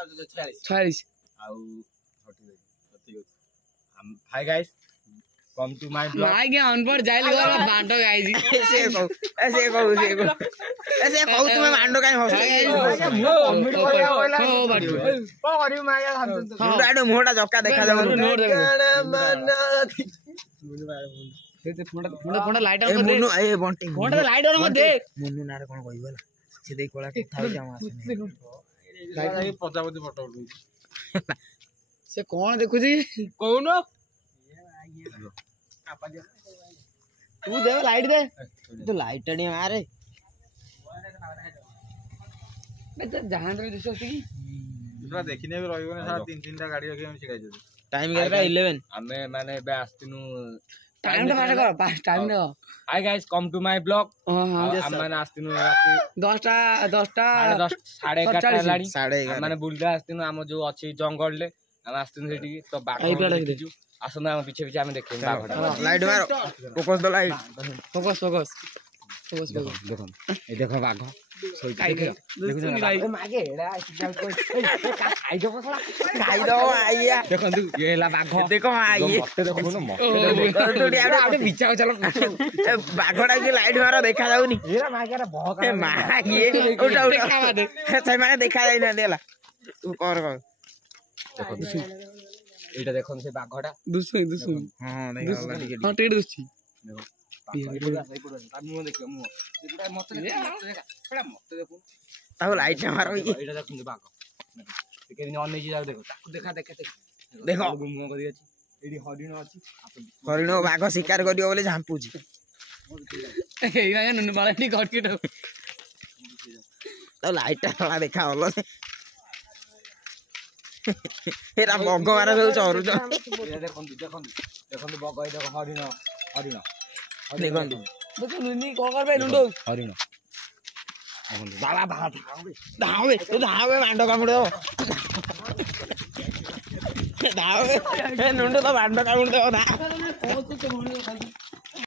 46 hi guys come to my blog my के अनपढ़ जाइल गला बांटो गाइस ऐसे कहू तुम्हें मांडो काई हंसते मुंडा मुंडा जक्का देखा जाऊ note they phone light on कर दे मुन्नु ए बंटी फोन लाइट ऑन कर दे मुन्नु नारे कोन कहइबला से देई कोला କଥା हो जाम आसे लाइट प्रजापति फोटो उठू से कौन देखुजी कहूनो तू दे लाइट दे तो लाइट टे मारे मैं जहां तक दिसो की पूरा देखिने भी रहइबो ने सारा 3-3 टा गाड़ी रखि हम सिखाइ दे टाइम केरा 11 हमें माने बे आस्तिनु टाइम तो पास कर पास टाइम दे hi guys come to my blog हम माने आस्तिनु राती 10टा 11:30 लाडी 11:30 माने बुलदा आस्तिनु हम जो अछि जंगल ले हम आस्तिनु सेठी तो बाघ देखिजु आसना हम पीछे पीछे हमें देखे बाघ लाइट मारो फोकस द लाइट फोकस देखो ए देखो बाघ देखो मागे एडा खाई दो आइया देखो तू ये ला बाघ देखो आइए देखो न आटे पीछा चलो बाघड़ा की लाइट मारो देखा जाउनी एरा मागे रे बहुत मागे उठा उठा से माने देखा जाई ना देला तू कर देखो एटा देखो से बाघटा दुसु हां देखा हां टेड दुसची ताऊ लाइट मारो ये एटा देखो बाघ केनी अनै जी देखो ताकू देखा देखो गुम करी अछि एडी हरिण अछि हरिण बाघ शिकार करियो बोले झांपुजी ए या ननु बाळाटी गटकी तो ताऊ लाइट वाला देखा होलो एरा भगवान सब चोरू देखो बग ए देखो हरिण देखो देखो नुनी को करबे नुंडो हरिण बाबा धावे तू धावे मांडो कामुड़ दो धावे ए नुंडो तो मांडो कामुड़ दो